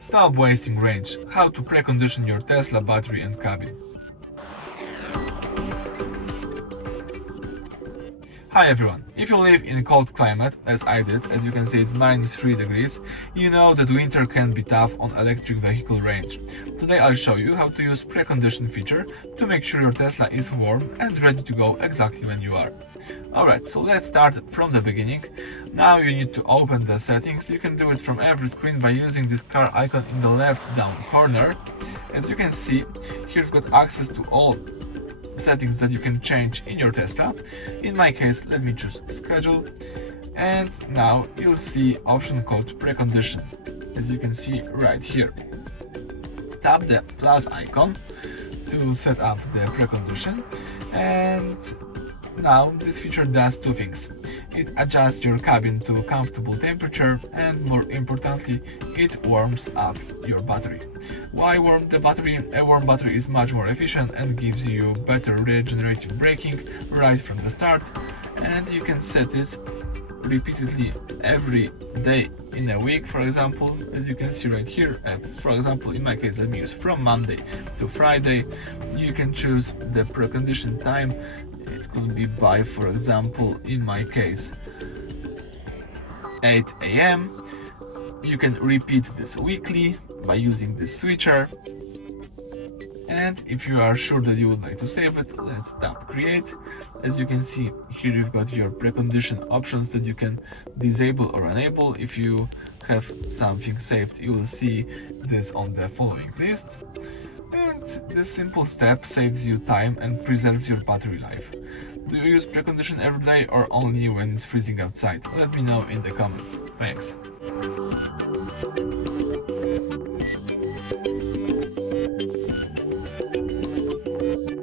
Stop wasting range. How to precondition your Tesla battery and cabin. Hi everyone! If you live in a cold climate, as I did, as you can see it's -3 degrees, you know that winter can be tough on electric vehicle range. Today I'll show you how to use precondition feature to make sure your Tesla is warm and ready to go exactly when you are. Alright, so let's start from the beginning. Now you need to open the settings. You can do it from every screen by using this car icon in the left down corner. As you can see, here you've got access to all settings that you can change in your Tesla. In my case, let me choose schedule, and now you'll see option called precondition, as you can see right here. Tap the plus icon to set up the precondition, and now this feature does two things. It adjusts your cabin to comfortable temperature, and more importantly, it warms up your battery. Why warm the battery? A warm battery is much more efficient and gives you better regenerative braking right from the start, and you can set it repeatedly every day in a week, for example, as you can see right here. For example, in my case, let me use from Monday to Friday. You can choose the precondition time. It could be by, for example, in my case, 8 a.m. You can repeat this weekly by using this switcher. And if you are sure that you would like to save it, let's tap create. As you can see here, you've got your precondition options that you can disable or enable. If you have something saved, you will see this on the following list. And this simple step saves you time and preserves your battery life. Do you use precondition every day or only when it's freezing outside? Let me know in the comments. Thanks.